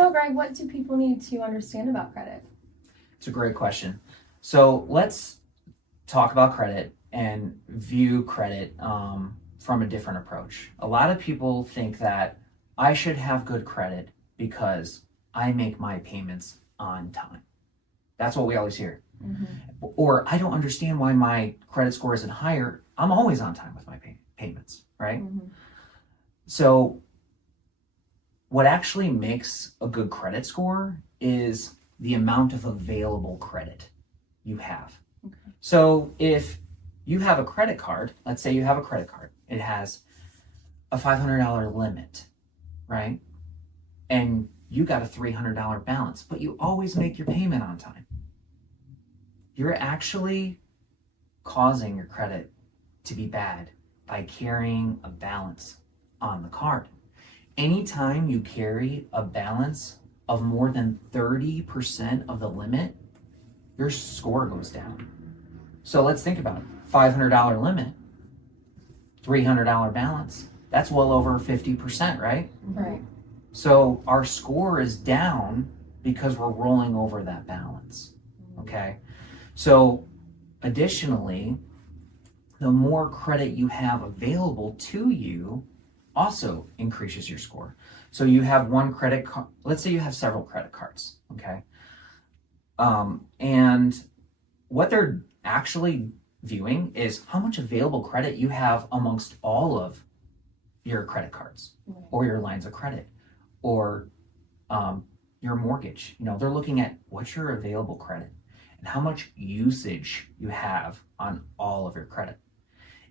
So, Greg, what do people need to understand about credit? It's a great question. So let's talk about credit and view credit from a different approach. A lot of people think that I should have good credit because I make my payments on time. That's what we always hear. Mm-hmm. Or I don't understand why my credit score isn't higher. I'm always on time with my payments, right? Mm-hmm. So what actually makes a good credit score is the amount of available credit you have. Okay. So if you have a credit card, let's say you have a credit card, it has a $500 limit, right? And you got a $300 balance, but you always make your payment on time. You're actually causing your credit to be bad by carrying a balance on the card. Anytime you carry a balance of more than 30% of the limit, your score goes down. So let's think about it. $500 limit, $300 balance. That's well over 50%, right? Right. So our score is down because we're rolling over that balance, okay? So additionally, the more credit you have available to you also increases your score. So you have one credit card, let's say you have several credit cards, okay? And what they're actually viewing is how much available credit you have amongst all of your credit cards or your lines of credit or your mortgage. You know, they're looking at what's your available credit and how much usage you have on all of your credit.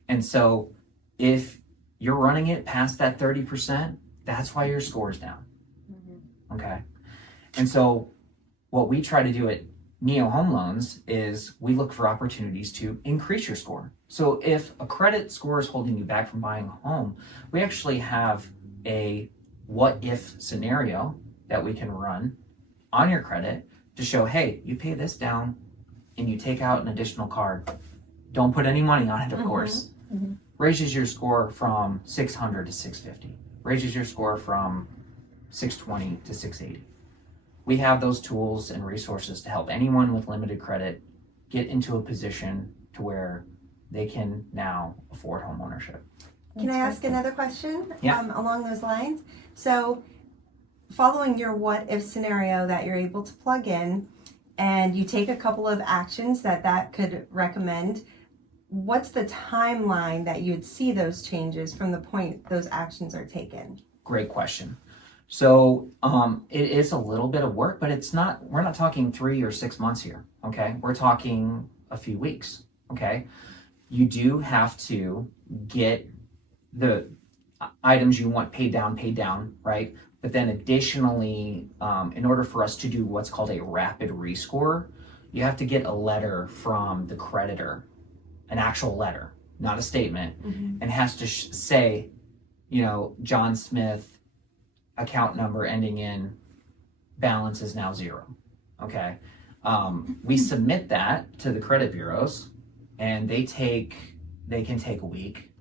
And so if you're running it past that 30%, that's why your score is down. Mm-hmm. Okay. And so what we try to do at Neo Home Loans is we look for opportunities to increase your score. So if a credit score is holding you back from buying a home, we actually have a what if scenario that we can run on your credit to show, hey, you pay this down and you take out an additional card. Don't put any money on it, of course. Mm-hmm. Raises your score from 600 to 650. Raises your score from 620 to 680. We have those tools and resources to help anyone with limited credit get into a position to where they can now afford home ownership. Can I ask another question along those lines? So following your what if scenario that you're able to plug in and you take a couple of actions that could recommend, what's the timeline that you'd see those changes from the point those actions are taken? Great question. So it is a little bit of work, but we're not talking 3 or 6 months here, okay? We're talking a few weeks, okay? You do have to get the items you want paid down, right? But then additionally, in order for us to do what's called a rapid rescore, you have to get a letter from the creditor, an actual letter, not a statement, and has to say, you know, John Smith, account number ending in balance is now 0. Okay. We submit that to the credit bureaus and they can take a week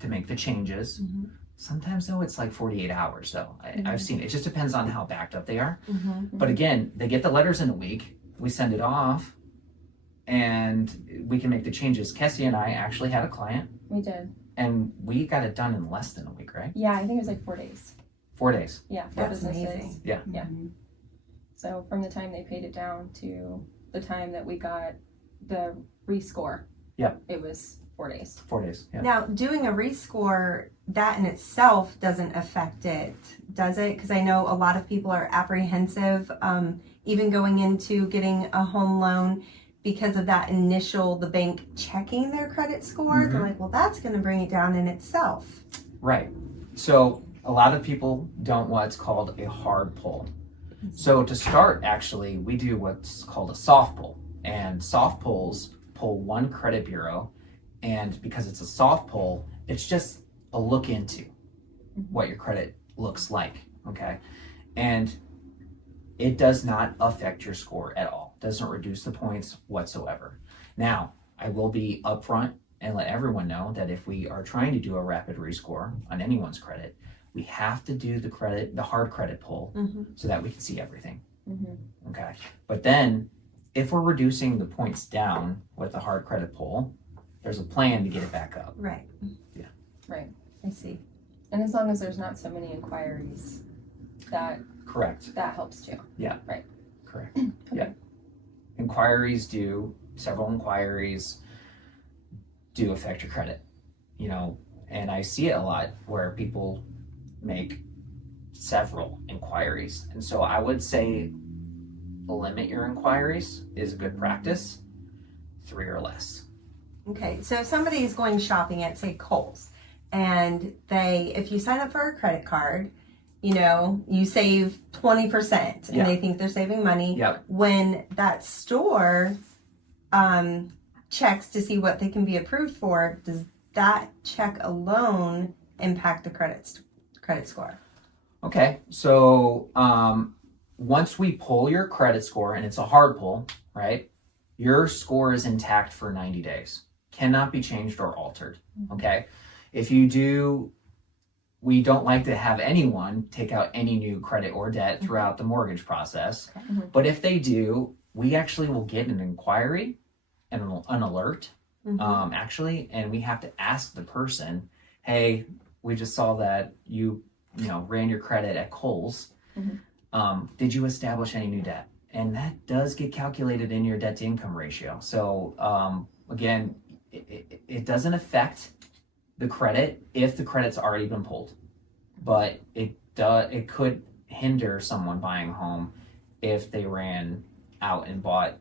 to make the changes. Mm-hmm. Sometimes though, it's like 48 hours though. I've seen it. It just depends on how backed up they are. Mm-hmm. But again, they get the letters in a week. We send it off and we can make the changes. Kessie and I actually had a client. We did. And we got it done in less than a week, right? Yeah, I think it was like 4 days. 4 days. Yeah, that's amazing. Yeah. Yeah. Mm-hmm. So from the time they paid it down to the time that we got the rescore, it was 4 days. 4 days. Yeah. Now, doing a rescore, that in itself doesn't affect it, does it? Because I know a lot of people are apprehensive, even going into getting a home loan because of that initial, the bank checking their credit score. Mm-hmm. They're like, well, that's going to bring it down in itself. Right. So a lot of people don't what's called a hard pull. So to start, actually, we do what's called a soft pull. And soft pulls pull one credit bureau. And because it's a soft pull, it's just a look into what your credit looks like, okay? And it does not affect your score at all. Doesn't reduce the points whatsoever. Now, I will be upfront and let everyone know that if we are trying to do a rapid rescore on anyone's credit, we have to do the hard credit pull, so that we can see everything. Okay. But then if we're reducing the points down with the hard credit pull, there's a plan to get it back up. Right. Yeah. Right. I see. And as long as there's not so many inquiries, that Correct. helps too. Correct. Yeah. Several inquiries do affect your credit, and I see it a lot where people make several inquiries. And so I would say limit your inquiries is a good practice, 3 or less. Okay, so if somebody is going shopping at, say, Kohl's, and if you sign up for a credit card, you save 20%, and they think they're saving money. Yep. When that store checks to see what they can be approved for, does that check alone impact the credit score? Okay, so once we pull your credit score, and it's a hard pull, right? Your score is intact for 90 days. Cannot be changed or altered, okay? If you do, we don't like to have anyone take out any new credit or debt throughout the mortgage process. But if they do, we actually will get an inquiry and an alert, actually, and we have to ask the person, hey, we just saw that you ran your credit at Kohl's. Did you establish any new debt? And that does get calculated in your debt to income ratio. So again, it doesn't affect the credit if the credit's already been pulled, but it could hinder someone buying a home if they ran out and bought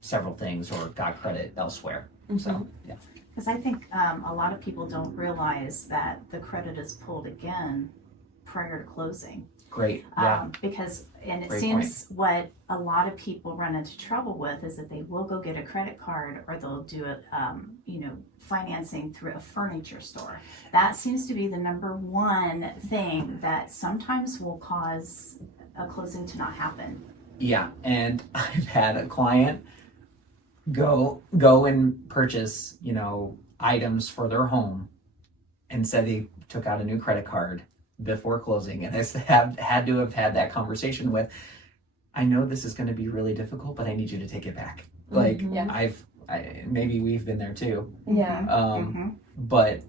several things or got credit elsewhere. So yeah. Because I think a lot of people don't realize that the credit is pulled again prior to closing. Great. Yeah. Because it Great seems what a lot of people run into trouble with is that they will go get a credit card or they'll do it, financing through a furniture store. That seems to be the number one thing that sometimes will cause a closing to not happen. Yeah, and I've had a client go and purchase, items for their home and said they took out a new credit card before closing, and I had to have had that conversation with, I know this is going to be really difficult, but I need you to take it back. Like maybe we've been there too. Yeah. But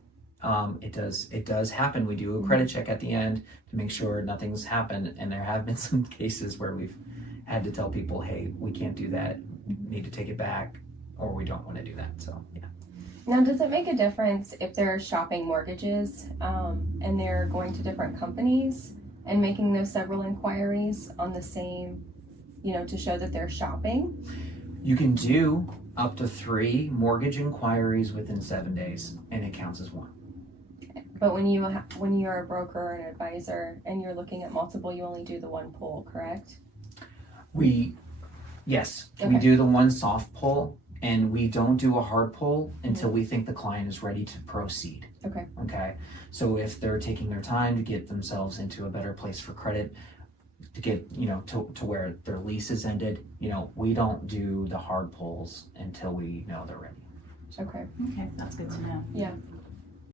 it does happen. We do a credit check at the end to make sure nothing's happened, and there have been some cases where we've had to tell people, hey, we can't do that, need to take it back, or we don't want to do that. So yeah. Now, does it make a difference if they're shopping mortgages and they're going to different companies and making those several inquiries on the same, to show that they're shopping? You can do up to 3 mortgage inquiries within 7 days, and it counts as one. But when you're a broker or an advisor and you're looking at multiple, you only do the one pull, correct? Yes, Okay. we do the one soft pull, and we don't do a hard pull until we think the client is ready to proceed. Okay. So if they're taking their time to get themselves into a better place for credit, to get to where their lease is ended, we don't do the hard pulls until we know they're ready. Okay. Okay, that's good to know. Yeah.